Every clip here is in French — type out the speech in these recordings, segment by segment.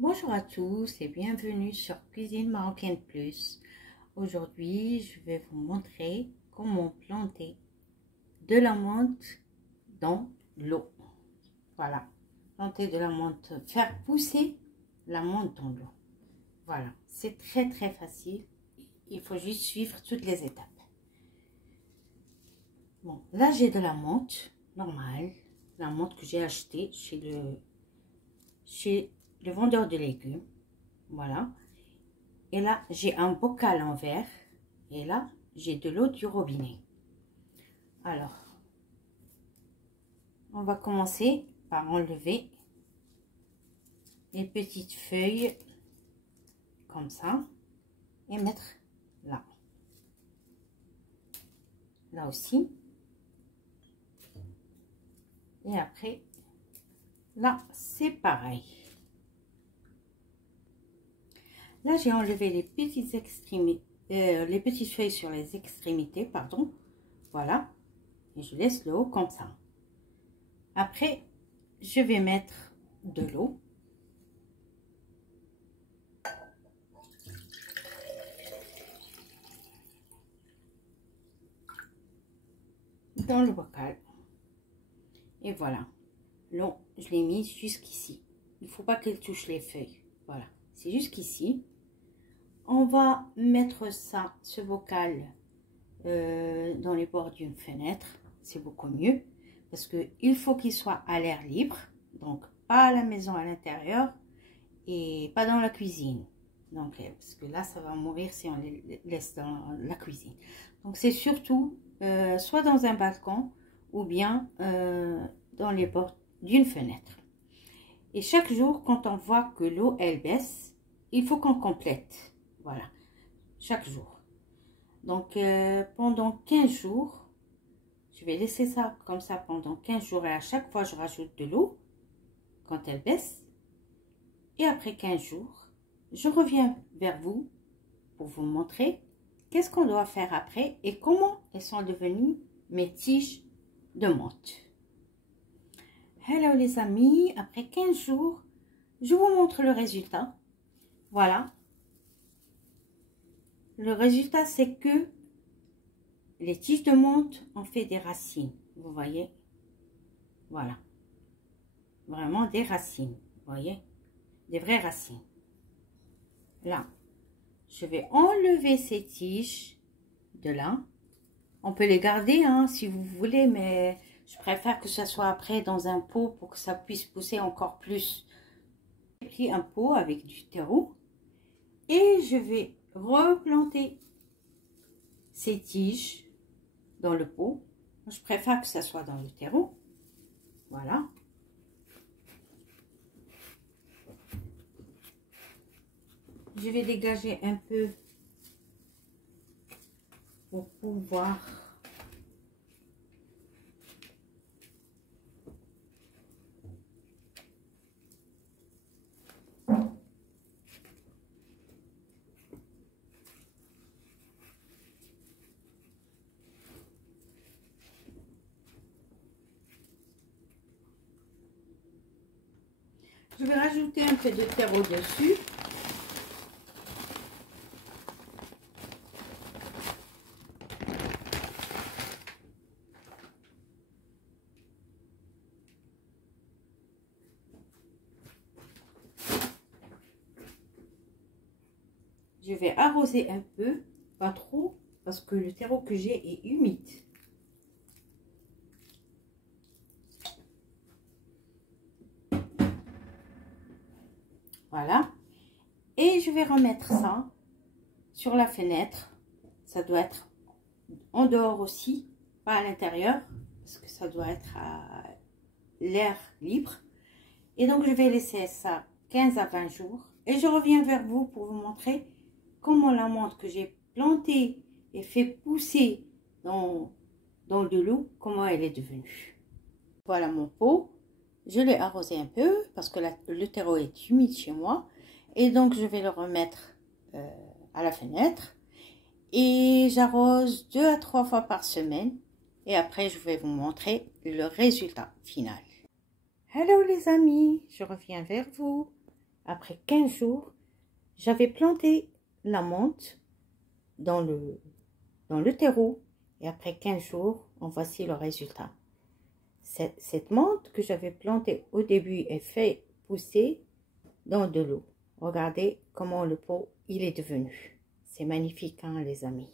Bonjour à tous et bienvenue sur Cuisine Marocaine Plus. Aujourd'hui, je vais vous montrer comment planter de la menthe dans l'eau. Voilà, planter de la menthe, faire pousser la menthe dans l'eau. Voilà, c'est très facile. Il faut juste suivre toutes les étapes. Bon, là j'ai de la menthe normale, la menthe que j'ai achetée chez le vendeur de légumes. Voilà. Et là, j'ai un bocal en verre. Et là, j'ai de l'eau du robinet. Alors, on va commencer par enlever les petites feuilles comme ça et mettre là. Là aussi. Et après, là, c'est pareil. Là, j'ai enlevé les petites extrémités, les petites feuilles sur les extrémités, pardon. Voilà. Et je laisse l'eau comme ça. Après, je vais mettre de l'eau. Dans le bocal. Et voilà. L'eau, je l'ai mise jusqu'ici. Il ne faut pas qu'elle touche les feuilles. Voilà. C'est jusqu'ici. On va mettre ça, ce bocal, dans les bords d'une fenêtre. C'est beaucoup mieux. Parce qu'il faut qu'il soit à l'air libre. Donc, pas à la maison à l'intérieur. Et pas dans la cuisine. Donc, parce que là, ça va mourir si on les laisse dans la cuisine. Donc, c'est surtout soit dans un balcon ou bien dans les bords d'une fenêtre. Et chaque jour, quand on voit que l'eau, elle baisse, il faut qu'on complète. Voilà, chaque jour. Donc, pendant 15 jours, je vais laisser ça comme ça pendant 15 jours. Et à chaque fois, je rajoute de l'eau quand elle baisse. Et après 15 jours, je reviens vers vous pour vous montrer qu'est-ce qu'on doit faire après et comment elles sont devenues mes tiges de menthe. Hello les amis, après 15 jours, je vous montre le résultat. Voilà. Le résultat, c'est que les tiges de menthe ont fait des racines. Vous voyez? Voilà. Vraiment des racines. Vous voyez? Des vraies racines. Là. Je vais enlever ces tiges de là. On peut les garder hein, si vous voulez, mais je préfère que ce soit après dans un pot pour que ça puisse pousser encore plus. J'ai pris un pot avec du terreau et je vais replanter ces tiges dans le pot. Je préfère que ça soit dans le terreau. Voilà. Je vais dégager un peu pour pouvoir je vais rajouter un peu de terreau dessus. Je vais arroser un peu, pas trop, parce que le terreau que j'ai est humide. Voilà. Et je vais remettre ça sur la fenêtre. Ça doit être en dehors aussi, pas à l'intérieur, parce que ça doit être à l'air libre. Et donc, je vais laisser ça 15 à 20 jours. Et je reviens vers vous pour vous montrer comment la menthe que j'ai plantée et fait pousser dans de l'eau, comment elle est devenue. Voilà mon pot. Je l'ai arrosé un peu parce que le terreau est humide chez moi. Et donc, je vais le remettre à la fenêtre. Et j'arrose 2 à 3 fois par semaine. Et après, je vais vous montrer le résultat final. Hello les amis, je reviens vers vous. après 15 jours, j'avais planté la menthe dans le terreau. Et après 15 jours, en voici le résultat. Cette menthe que j'avais plantée au début est fait pousser dans de l'eau. Regardez comment le pot il est devenu. C'est magnifique, hein, les amis.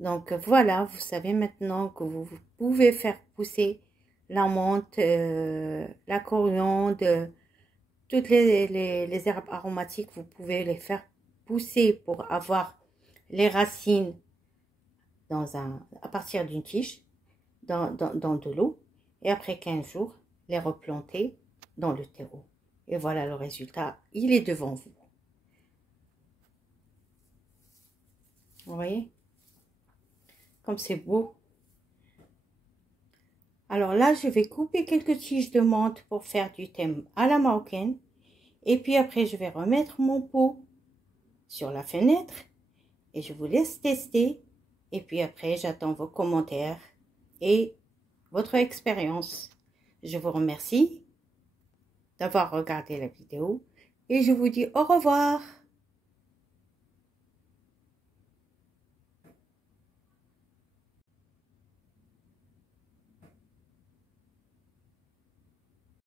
Donc voilà, vous savez maintenant que vous pouvez faire pousser la menthe, la coriandre, toutes les herbes aromatiques, vous pouvez les faire pousser pour avoir les racines à partir d'une tige dans de l'eau. Et après 15 jours, les replanter dans le terreau. Et voilà le résultat, il est devant vous. Vous voyez? Comme c'est beau. Alors là, je vais couper quelques tiges de menthe pour faire du thème à la marocaine. Et puis après, je vais remettre mon pot sur la fenêtre. Et je vous laisse tester. Et puis après, j'attends vos commentaires et votre expérience. Je vous remercie d'avoir regardé la vidéo. Et je vous dis au revoir.